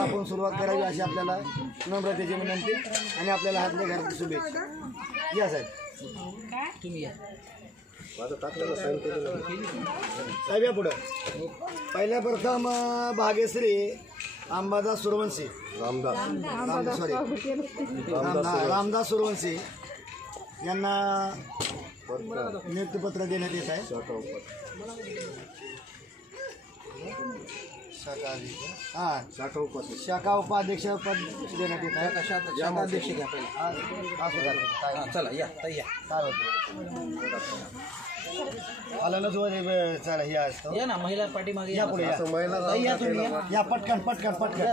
कार्यक्रमाला आपण सुरुवात करावी अशी आपल्याला नम्रतेची विनंती आणि आपल्याला हातले घरात शुभेच्छा. या साहेब तुम्ही या. साहेब या पुढं. पहिल्या प्रथम भाग्यश्री अंबादास सूर्यवंशी रामदास सूर्यवंशी यांना नियुक्तीपत्र देण्यात येत आहे. शाखा उपाध्यक्ष पद देण्यात येत आहे. शाखा अध्यक्ष घ्या पहिले. चला या ताई या. काय होतं आलं ना जो चला हे असतं या ना महिला पाठीमागे या पुढे या. ताई या तुम्ही या. या पटकन पटकन पटकन.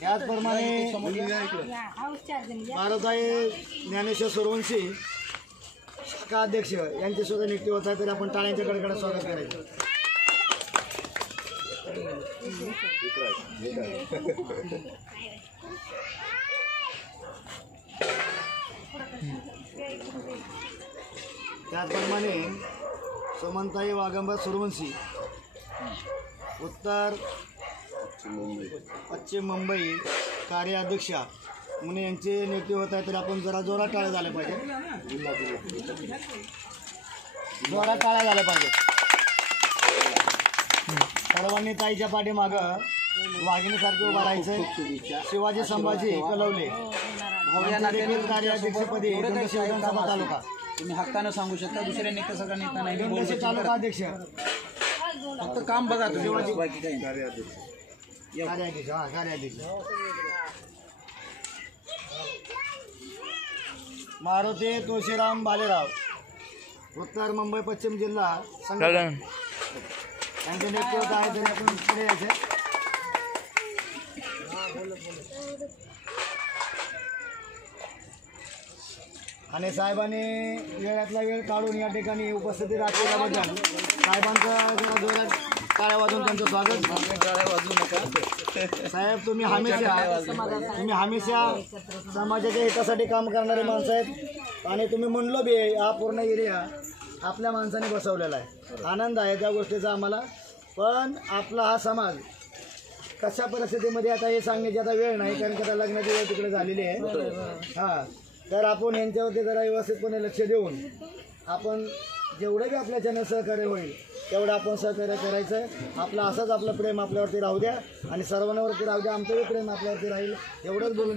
त्याचप्रमाणे भारताई ज्ञानेश्वर सूर्यवंशी शाखा अध्यक्ष यांची सुद्धा नियुक्ती होत आहे. तरी आपण टाळ्यांच्या कडकडे स्वागत करायचं. त्याचप्रमाणे सुमनताई वाघंबा सूर्यवंशी उत्तर पश्चिम मुंबई कार्याध्यक्षा म्हणून यांची नियुक्ती होत आहे. तर आपण जरा जोरात टाळ्या झाल्या पाहिजे. जोरात टाळ्या झाल्या पाहिजे. सर्वांनी ताईच्या पाठीमागं वाघिणीसारखे उभा राहायचं. शिवाजी संभाजी कलवले कार्याध्यक्षपदी विधानसभा तालुका तुम्ही हक्कानं सांगू शकता. दुसऱ्या नेता सगळ्या नेता नाही. तालुका अध्यक्ष फक्त काम बघा तुम्ही. बाकी काही कार्याध्यक्ष कार्याध्यक्ष मारुती तुळशीराम भालेराव उत्तर मुंबई पश्चिम जिल्हा यांचे नेतृत्व आहे. तरी आपण पुढे यायचे. आणि साहेबांनी वेळातला वेळ काढून या ठिकाणी उपस्थिती राखल्याबद्दल साहेबांचं जरा जोरात टाळ्या वाजवून त्यांचं स्वागत. टाळ्या वाजवू नका साहेब. तुम्ही हमेशा समाजाच्या हितासाठी काम करणारे माणसं आहेत. आणि तुम्ही म्हणलो बी हा पूर्ण एरिया आपल्या माणसाने बसवलेला आहे. आनंद आहे त्या गोष्टीचा आम्हाला. पण आपला हा समाज कशा परिस्थितीमध्ये आता हे सांगण्याची आता वेळ नाही. कारण की आता लग्नाची वेळ तिकडे झालेली आहे. हां तर आपण यांच्यावरती जरा व्यवस्थितपणे लक्ष देऊन आपण जेवढं बी आपल्याच्यानं सहकार्य होईल तेवढं आपण सहकार्य करायचं. आपलं असंच आपलं प्रेम आपल्यावरती राहू द्या आणि सर्वांवरती राहू द्या. आमचंही प्रेम आपल्यावरती राहील एवढंच बोलून